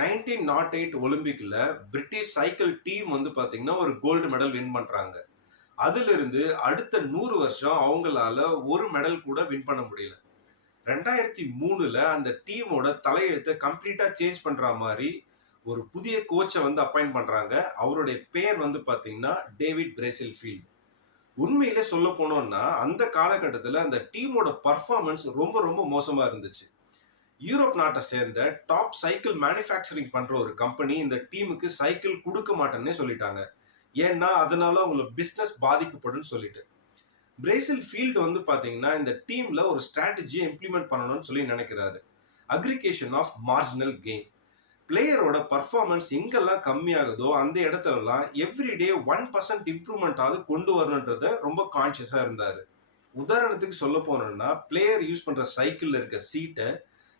1908 ஒலிம்பிக்ல British cycle team வந்து பாத்தீங்கன்னா ஒரு கோல்டு மெடல் வின் பண்றாங்க. அதிலிருந்து அடுத்த 100 வருஷம் அவங்களால ஒரு மெடல் கூட வின் பண்ண முடியல. 2003ல அந்த டீமோட தலையெழுத்த கம்ப்ளீட்டா சேஞ்ச் பண்ற மாரி ஒரு புதிய கோச்ச வந்து அப்பாயிண்ட் பண்றாங்க. அவருடைய பேர் வந்து பாத்தீங்கன்னா டேவிட் பிரேசில்ஃபீல்ட். உண்மையிலே சொல்ல போனோம்னா அந்த காலகட்டத்துல அந்த டீமோட பெர்ஃபார்மன்ஸ் ரொம்ப ரொம்ப மோசமா இருந்துச்சு. யூரோப் நாட்டை சேர்ந்த டாப் சைக்கிள் மேனுஃபேக்சரிங் பண்ற ஒரு கம்பெனி இந்த டீமுக்கு சைக்கிள் கொடுக்க மாட்டேன்னே சொல்லிட்டாங்க. ஏன்னா அதனால அவங்களோட பிசினஸ் பாதிக்கப்படும் சொல்லிட்டு. பிரேசில் ஃபீல்டு வந்து பாத்தீங்கன்னா இந்த டீம்ல ஒரு ஸ்ட்ராட்டஜியை இம்ப்ளிமெண்ட் பண்ணணும்னு சொல்லி நினைக்கிறாரு. Aggregation of marginal gain. பிளேயரோட பர்ஃபார்மன்ஸ் எங்கெல்லாம் கம்மியாகுதோ அந்த இடத்துலலாம் எவ்ரிடே 1% இம்ப்ரூவ்மெண்ட் ஆகுது கொண்டு வரணுன்றத ரொம்ப கான்சியஸா இருந்தாரு. உதாரணத்துக்கு சொல்ல போனோம்னா பிளேயர் யூஸ் பண்ற சைக்கிள்ல இருக்க சீட்டை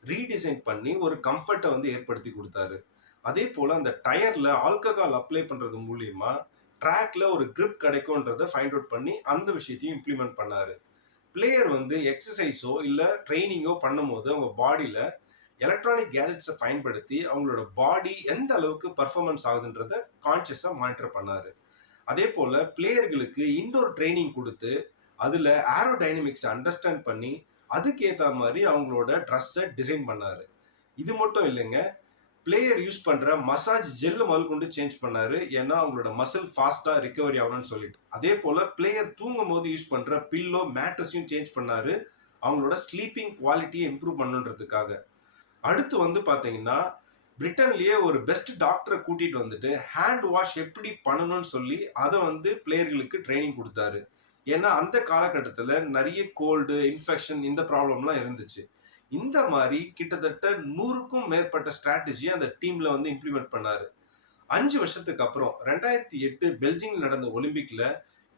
ரீடிசைன் பண்ணி ஒரு கம்ஃபர்ட்டை வந்து ஏற்படுத்தி கொடுத்தாரு. அதே போல அந்த டயர்ல ஆல்கஹால் அப்ளை பண்றது மூலியமா ட்ராக்ல ஒரு கிரிப் கிடைக்கும்ன்றத ஃபைண்ட் அவுட் பண்ணி அந்த விஷயத்தையும் இம்ப்ளிமெண்ட் பண்ணாரு. பிளேயர் வந்து எக்ஸசைஸோ இல்ல ட்ரைனிங்கோ பண்ணும்போது அவங்க பாடியில எலக்ட்ரானிக் கேஜெட்ஸை பயன்படுத்தி அவங்களோட பாடி எந்த அளவுக்கு பர்ஃபார்மன்ஸ் ஆகுதுன்றத கான்சியஸா மானிட்டர் பண்ணாரு. அதே போல பிளேயர்களுக்கு இன்டோர் ட்ரைனிங் கொடுத்து அதுல ஏரோடைனமிக்ஸ் அண்டர்ஸ்டாண்ட் பண்ணி அதுக்கேற்ற மாதிரி அவங்களோட ட்ரெஸ்ஸை டிசைன் பண்ணாரு. இது மட்டும் இல்லைங்க, பிளேயர் யூஸ் பண்ற மசாஜ் ஜெல்லு முதல் கொண்டு சேஞ்ச் பண்ணாரு. ஏன்னா அவங்களோட மசில் ஃபாஸ்டா ரிகவரி ஆகணும்னு சொல்லிட்டு. அதே போல பிளேயர் தூங்கும் போது யூஸ் பண்ற பில்லோ மேட்ரஸையும் சேஞ்ச் பண்ணாரு. அவங்களோட ஸ்லீப்பிங் குவாலிட்டியை இம்ப்ரூவ் பண்ணணுன்றதுக்காக. அடுத்து வந்து பாத்தீங்கன்னா பிரிட்டன்லயே ஒரு பெஸ்ட் டாக்டரை கூட்டிட்டு வந்துட்டு ஹேண்ட் வாஷ் எப்படி பண்ணணும்னு சொல்லி அதை வந்து பிளேயர்களுக்கு ட்ரைனிங் கொடுத்தாரு. ஏன்னா அந்த காலகட்டத்தில் நிறைய கோல்டு இன்ஃபெக்ஷன் இந்த ப்ராப்ளம்லாம் இருந்துச்சு. இந்த மாதிரி கிட்டத்தட்ட 100க்கும் மேற்பட்ட ஸ்ட்ராட்டஜியை அந்த டீம்ல வந்து இம்ப்ளிமெண்ட் பண்ணாரு. 5 வருஷத்துக்கு அப்புறம் 2008 பெல்ஜிங் நடந்த ஒலிம்பிக்ல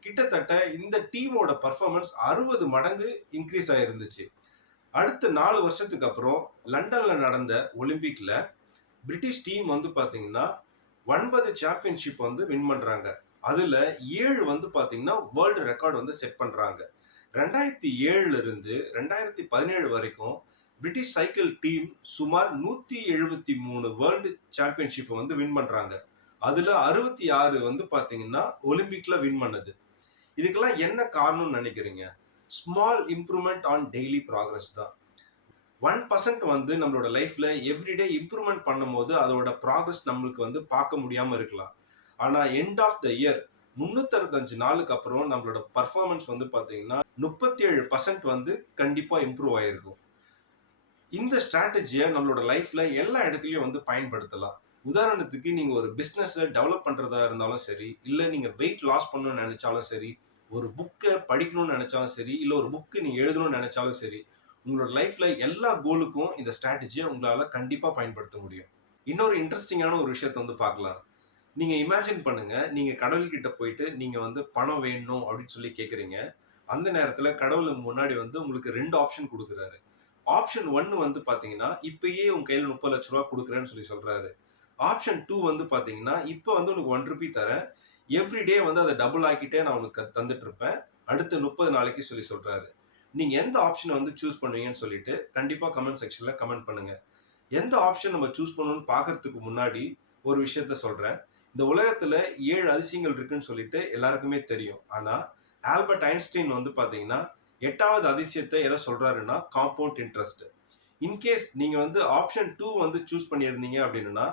கிட்டத்தட்ட இந்த டீமோட பர்ஃபார்மன்ஸ் 60 மடங்கு இன்க்ரீஸ் ஆயிருந்துச்சு. அடுத்த 4 வருஷத்துக்கு அப்புறம் லண்டன்ல நடந்த ஒலிம்பிக்ல பிரிட்டிஷ் டீம் வந்து பாத்தீங்கன்னா 9 சாம்பியன்ஷிப் வந்து வின் பண்றாங்க. அதுல 7 வந்து பாத்தீங்கன்னா வேர்ல்டு ரெக்கார்டு வந்து செட் பண்றாங்க. 2007ல இருந்து 2017 வரைக்கும் பிரிட்டிஷ் சைக்கிள் டீம் சுமார் 173 வேர்ல்டு சாம்பியன்ஷிப் வந்து வின் பண்றாங்க. அதுல 66 வந்து பாத்தீங்கன்னா ஒலிம்பிக்ல வின் பண்ணது. இதுக்கெல்லாம் என்ன காரணம்னு நினைக்கிறீங்க? Small improvement on daily progress தான். 1% வந்து நம்மளோட லைஃப்ல எவ்ரிடே இம்ப்ரூவ்மெண்ட் பண்ணும்போது அதோட ப்ராக்ரஸ் நம்மளுக்கு வந்து பார்க்க முடியாம இருக்கலாம். ஆனா எண்ட் ஆஃப் த இயர் 365 நாளுக்கு அப்புறம் நம்மளோட பர்ஃபார்மன்ஸ் வந்து பாத்தீங்கன்னா 37% வந்து கண்டிப்பா இம்ப்ரூவ் ஆயிருக்கும். இந்த ஸ்ட்ராட்டஜியை நம்மளோட லைஃப்ல எல்லா இடத்துலயும் வந்து பயன்படுத்தலாம். உதாரணத்துக்கு நீங்க ஒரு பிசினஸ் டெவலப் பண்றதா இருந்தாலும் சரி, இல்ல நீங்க வெயிட் லாஸ் பண்ணணும்னு நினைச்சாலும் சரி, ஒரு புக்கை படிக்கணும்னு நினைச்சாலும் சரி, இல்ல ஒரு புக்கு நீங்க எழுதணும்னு நினைச்சாலும் சரி, உங்களோட லைஃப்ல எல்லா கோலுக்கும் இந்த ஸ்ட்ராட்டஜியை உங்களால கண்டிப்பா பயன்படுத்த முடியும். இன்னொரு இன்ட்ரெஸ்டிங்கான ஒரு விஷயத்தை வந்து பார்க்கலாம். நீங்க இமேஜின் பண்ணுங்க, நீங்க கடவுள்கிட்ட போயிட்டு நீங்க வந்து பணம் வேணும் அப்படின்னு சொல்லி கேக்குறீங்க. அந்த நேரத்துல கடவுள் முன்னாடி வந்து உங்களுக்கு 2 ஆப்ஷன் கொடுக்குறாரு. ஆப்ஷன் 1 வந்து பாத்தீங்கன்னா இப்பயே உங்க கையில 30 லட்ச ரூபாய் கொடுக்குறேன்னு சொல்லி சொல்றாரு. ஆப்ஷன் 2 வந்து பாத்தீங்கன்னா இப்ப வந்து உனக்கு 1 ரூபி தரேன், எவ்ரிடே வந்து அதை டபுள் ஆக்கிட்டே நான் உனக்கு தந்துட்டு இருப்பேன் அடுத்த 30 நாளைக்கு சொல்லி சொல்றாரு. நீங்க எந்த ஆப்ஷனை வந்து சூஸ் பண்ணுவீங்கன்னு சொல்லிட்டு கண்டிப்பா கமெண்ட் செக்ஷன்ல கமெண்ட் பண்ணுங்க. எந்த ஆப்ஷன் நம்ம சூஸ் பண்ணணும்னு பாக்குறதுக்கு முன்னாடி ஒரு விஷயத்த சொல்றேன். இந்த உலகத்துல 7 அதிசயங்கள் இருக்குன்னு சொல்லிட்டு எல்லாருக்குமே தெரியும். ஆனா ஆல்பர்ட் ஐன்ஸ்டைன் வந்து பாத்தீங்கன்னா 8வது அதிசயத்தை எதை சொல்றாருன்னா காம்பவுண்ட் இன்ட்ரெஸ்ட். இன்கேஸ் நீங்க வந்து ஆப்ஷன் 2 வந்து சூஸ் பண்ணியிருந்தீங்க அப்படின்னா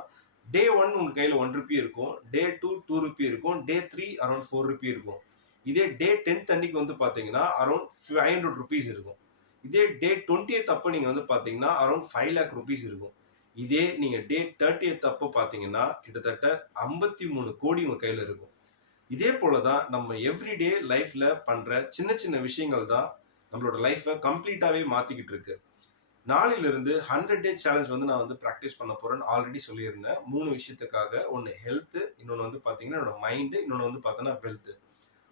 டே 1 உங்க கையில 1 ரூபி இருக்கும், டே 2 2 ரூபி இருக்கும், டே 3 அரௌண்ட் 4 ரூபி இருக்கும். இதே டே 10th அன்னைக்கு வந்து பாத்தீங்கன்னா அரௌண்ட் 500 ருபீஸ் இருக்கும். இதே டே 20th அப்போ நீங்க வந்து பாத்தீங்கன்னா அரௌண்ட் 5 லேக் ருபீஸ் இருக்கும். இதே நீங்க டே 30th அப்போ பாத்தீங்கன்னா கிட்டத்தட்ட 53 கோடி உங்க கையில இருக்கும். இதே போலதான் நம்ம எவ்ரிடே லைஃப்ல பண்ற சின்ன சின்ன விஷயங்கள் தான் நம்மளோட லைஃபை கம்ப்ளீட்டாவே மாத்திக்கிட்டு இருக்கு. நாளிலிருந்து 100 டே சேலஞ்ச் வந்து நான் வந்து ப்ராக்டிஸ் பண்ண போறேன்னு ஆல்ரெடி சொல்லியிருந்தேன். 3 விஷயத்துக்காக. ஒன்னு ஹெல்த், இன்னொன்னு வந்து பாத்தீங்கன்னா என்னோட மைண்ட், இன்னொன்னு வந்து பார்த்தோன்னா வெல்த்.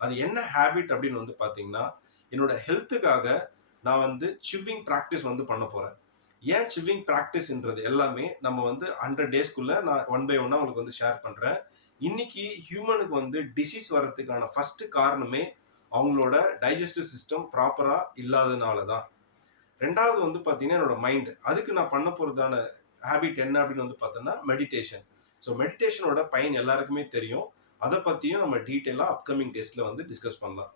அது என்ன ஹேபிட் அப்படின்னு வந்து பாத்தீங்கன்னா என்னோட ஹெல்த்துக்காக நான் வந்து சிவ்விங் ப்ராக்டிஸ் வந்து பண்ண போறேன். ஏன் சிவ்விங் ப்ராக்டிஸ்ன்றது எல்லாமே நம்ம வந்து 100 டேஸ்க்குள்ள நான் ஒன் பை ஒன்னா உங்களுக்கு வந்து ஷேர் பண்றேன். இன்னைக்கு ஹியூமனுக்கு வந்து டிசீஸ் வர்றதுக்கான ஃபர்ஸ்ட் காரணமே அவங்களோட டைஜஸ்டிவ் சிஸ்டம் ப்ராப்பரா இல்லாதனால தான். ரெண்டாவது வந்து பாத்தீங்கன்னா என்னோட மைண்ட். அதுக்கு நான் பண்ண போறதான ஹேபிட் என்ன அப்படின்னு வந்து பார்த்தோம்னா மெடிடேஷன். ஸோ மெடிடேஷனோட பயன் எல்லாருக்குமே தெரியும். அதை பற்றியும் நம்ம டீட்டெயிலாக அப்கமிங் டேஸில் வந்து டிஸ்கஸ் பண்ணலாம்.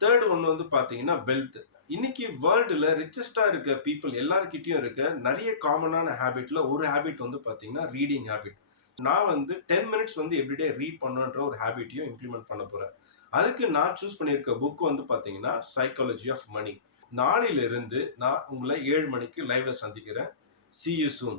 தேர்ட் ஒன்று வந்து பார்த்தீங்கன்னா வெல்த். இன்னைக்கு வேர்ல்டுல ரிச்சஸ்டா இருக்க பீப்புள் எல்லார்கிட்டயும் இருக்க நிறைய காமனான ஹேபிட்ல ஒரு ஹேபிட் வந்து பார்த்தீங்கன்னா ரீடிங் ஹேபிட். நான் வந்து 10 மினிட்ஸ் வந்து எவ்ரிடே ரீட் பண்ணுன்ற ஒரு ஹேபிட்டையும் இம்ப்ளிமெண்ட் பண்ண போறேன். அதுக்கு நான் சூஸ் பண்ணியிருக்க புக் வந்து பார்த்தீங்கன்னா சைக்காலஜி ஆஃப் மணி. நாளையிலிருந்து நான் உங்களை 7 மணிக்கு லைவ்ல சந்திக்கிறேன். See you soon.